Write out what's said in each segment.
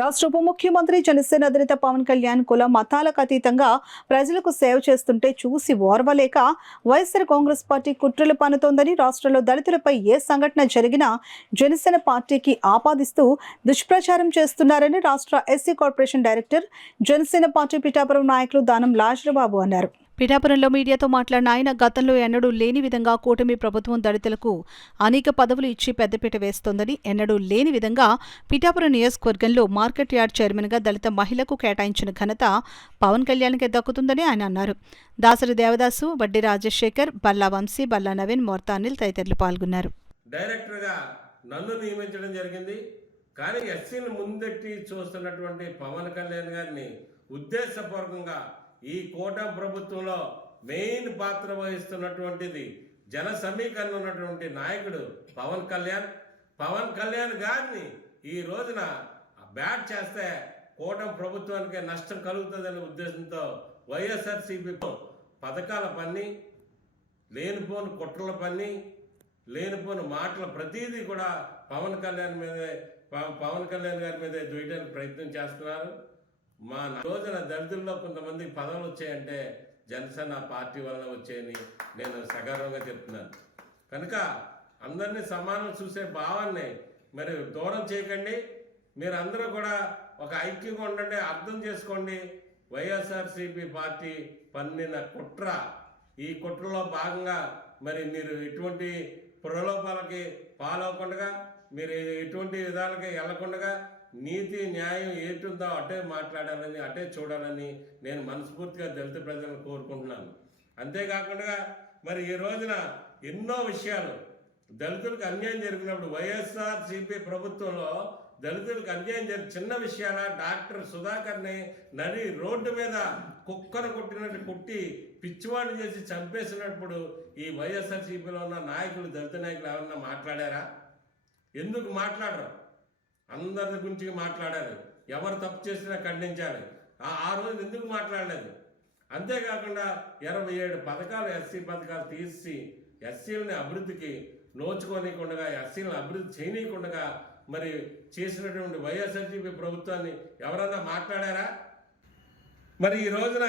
రాష్ట్ర ఉప ముఖ్యమంత్రి జనసేన అధినేత పవన్ కళ్యాణ్ కుల మతాలకు అతీతంగా ప్రజలకు సేవ చేస్తుంటే చూసి ఓర్వలేక వైఎస్ఆర్ కాంగ్రెస్ పార్టీ కుట్రలు పన్నుతోందని, రాష్ట్రంలో దళితులపై ఏ సంఘటన జరిగినా జనసేన పార్టీకి ఆపాదిస్తూ దుష్ప్రచారం చేస్తున్నారని రాష్ట్ర SC corporation director, Janasena party Pithapuram నాయకులు దానం లాజరబాబు అన్నారు. పిఠాపురంలో మీడియాతో మాట్లాడిన ఆయన, గతంలో ఎన్నడూ లేని విధంగా కూటమి ప్రభుత్వం దళితులకు అనేక పదవులు ఇచ్చి పెద్దపీట వేస్తోందని, ఎన్నడూ లేని విధంగా పిఠాపురం నియోజకవర్గంలో మార్కెట్ యార్డ్ చైర్మన్గా దళిత మహిళకు కేటాయించిన ఘనత పవన్ కళ్యాణ్కే దక్కుతుందని ఆయన అన్నారు. దాసరి దేవదాసు, వడ్డీ రాజశేఖర్, బల్లా వంశీ, బల్లా నవీన్, మోర్తానిల్ తదితరులు పాల్గొన్నారు. డైరెక్టర్గా నన్ను నియమించడం జరిగింది. కానీ ఎస్సీని ముందెట్టి చూస్తున్నటువంటి పవన్ కళ్యాణ్ గారిని ఉద్దేశపూర్వకంగా ఈ కూటమి ప్రభుత్వంలో మెయిన్ పాత్ర వహిస్తున్నటువంటిది జన సమీకరణ ఉన్నటువంటి నాయకుడు పవన్ కళ్యాణ్ గారిని ఈ రోజున బ్యాట్ చేస్తే కూటమి ప్రభుత్వానికి నష్టం కలుగుతుందనే ఉద్దేశంతో వైఎస్ఆర్సీపీ పథకాల పన్ని, లేనిపోని కుట్రల పన్ని, లేనిపోని మాటల ప్రతీదీ కూడా పవన్ కళ్యాణ్ గారి మీదే దూయడానికి ప్రయత్నం చేస్తున్నారు. మా రోజున దళితుల్లో కొంతమందికి పదవులు వచ్చాయంటే జనసేన పార్టీ వలన వచ్చాయని నేను సగర్వంగా చెప్తున్నాను. కనుక అందరినీ సమానం చూసే భావాన్ని మరి దూరం చేయకండి. మీరు అందరూ కూడా ఒక ఐక్యంగా ఉండండి, అర్థం చేసుకోండి. వైఎస్ఆర్సీపీ పార్టీ పన్నిన కుట్ర, ఈ కుట్రలో భాగంగా మరి మీరు ఎటువంటి ప్రలోభాలకి పాలవకుండా, మీరు ఎటువంటి విధాలకి వెళ్లకుండా నీతి న్యాయం ఏటుందో అటే మాట్లాడాలని, అటే చూడాలని నేను మనస్ఫూర్తిగా దళిత ప్రజలను కోరుకుంటున్నాను. అంతేకాకుండా మరి ఈ రోజున ఎన్నో విషయాలు దళితులకు అన్యాయం జరిగినప్పుడు వైఎస్ఆర్సీపీ ప్రభుత్వంలో దళితులకు అన్యాయం చిన్న విషయాల డాక్టర్ సుధాకర్ని నడి రోడ్డు మీద కుక్కను కొట్టినట్టు కొట్టి పిచ్చివాడిని చేసి చంపేసినప్పుడు ఈ వైఎస్ఆర్సీపీలో ఉన్న నాయకులు, దళిత నాయకులు ఎవరన్నా మాట్లాడారా? ఎందుకు మాట్లాడరు? అందరి గురించి మాట్లాడారు. ఎవరు తప్పు చేసినా ఖండించాలి. ఆ రోజు ఎందుకు మాట్లాడలేదు? అంతేకాకుండా 27 పథకాలు, ఎస్సీ పథకాలు తీసి ఎస్సీలని అభివృద్ధికి నోచుకోనికుండా, ఎస్సీలను అభివృద్ధి చేయనీయకుండా మరి చేసినటువంటి వైఎస్ఆర్సీపీ ప్రభుత్వాన్ని ఎవరన్నా మాట్లాడారా? మరి ఈ రోజున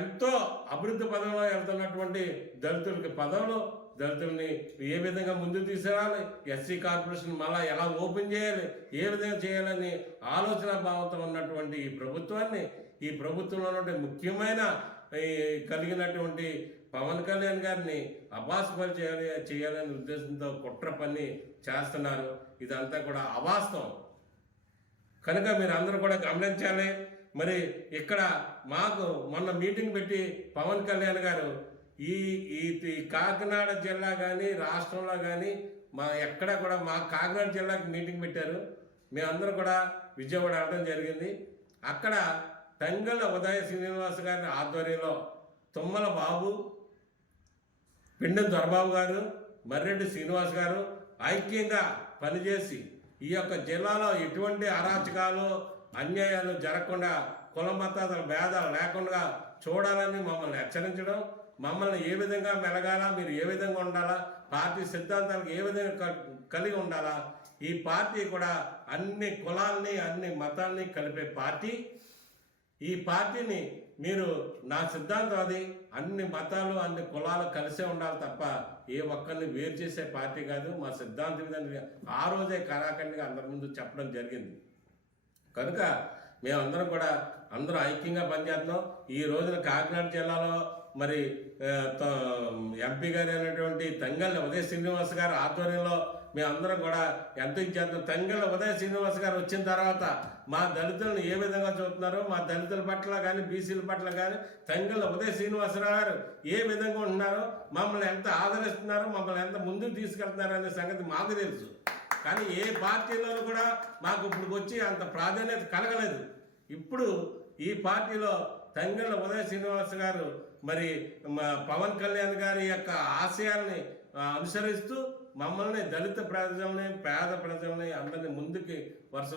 ఎంతో అభివృద్ధి పదంలో వెళ్తున్నటువంటి దళితులకి పదవులు, దళితుల్ని ఏ విధంగా ముందుకు తీసుకురావాలి, ఎస్సీ కార్పొరేషన్ మళ్ళా ఎలా ఓపెన్ చేయాలి, ఏ విధంగా చేయాలని ఆలోచన భావంతో ఉన్నటువంటి ఈ ప్రభుత్వాన్ని, ఈ ప్రభుత్వంలో ముఖ్యమైన కలిగినటువంటి పవన్ కళ్యాణ్ గారిని అపాస్పరి చేయాలనే ఉద్దేశంతో కుట్ర పని చేస్తున్నారు. ఇదంతా కూడా అవాస్తవం. కనుక మీరు అందరూ కూడా గమనించాలి. మరి ఇక్కడ మాకు మొన్న మీటింగ్ పెట్టి పవన్ కళ్యాణ్ గారు ఈ కాకినాడ జిల్లా కానీ రాష్ట్రంలో కానీ ఎక్కడ కూడా మా కాకినాడ జిల్లాకి మీటింగ్ పెట్టారు. మేమందరూ కూడా విజయవాడ వెళ్ళడం జరిగింది. అక్కడ తంగళ్ళ ఉదయ శ్రీనివాస్ గారి ఆధ్వర్యంలో తుమ్మల బాబు, పిండం దొరబాబు గారు, మర్రెడ్డి శ్రీనివాస్ గారు ఐక్యంగా పనిచేసి ఈ యొక్క జిల్లాలో ఎటువంటి అరాచకాలు, అన్యాయాలు జరగకుండా, కుల మతాల భేదాలు లేకుండా చూడాలని మమ్మల్ని హెచ్చరించడం, మమ్మల్ని ఏ విధంగా మెలగాలా, మీరు ఏ విధంగా ఉండాలా, పార్టీ సిద్ధాంతాలకు ఏ విధంగా కలిగి ఉండాలా, ఈ పార్టీ కూడా అన్ని కులాల్ని, అన్ని మతాల్ని కలిపే పార్టీ. ఈ పార్టీని మీరు, నా సిద్ధాంతం అది, అన్ని మతాలు, అన్ని కులాలు కలిసే ఉండాలి తప్ప ఏ ఒక్కరిని వేరు చేసే పార్టీ కాదు. మా సిద్ధాంతం ఇదని ఆ రోజే కరాఖండిగా అందరి ముందు చెప్పడం జరిగింది. కనుక మేమందరం కూడా అందరూ ఐక్యంగా పనిచేస్తున్నాం. ఈ రోజున కాకినాడ జిల్లాలో మరి ఎంపీ గారు అయినటువంటి తంగళ్ళ ఉదయ శ్రీనివాస్ గారు ఆధ్వర్యంలో మేమందరం కూడా ఎంతో ఇచ్చేస్తాం. తంగళ్ళ ఉదయ శ్రీనివాస్ గారు వచ్చిన తర్వాత మా దళితులను ఏ విధంగా చూస్తున్నారో, మా దళితుల పట్ల కానీ బీసీల పట్ల కానీ తంగళ్ళ ఉదయ శ్రీనివాసరావు గారు ఏ విధంగా ఉంటున్నారో, మమ్మల్ని ఎంత ఆదరిస్తున్నారో, మమ్మల్ని ఎంత ముందుకు తీసుకెళ్తున్నారో అనే సంగతి మాకు తెలుసు. కానీ ఏ పార్టీలోనూ కూడా మాకు ఇప్పుడు వచ్చి అంత ప్రాధాన్యత కలగలేదు. ఇప్పుడు ఈ పార్టీలో తంగళ్ళ ఉదయ శ్రీనివాస్ గారు మరి పవన్ కళ్యాణ్ గారి యొక్క ఆశయాల్ని అనుసరిస్తూ మమ్మల్ని, దళిత ప్రజల్ని, పేద ప్రజల్ని అందరినీ ముందుకి వరుస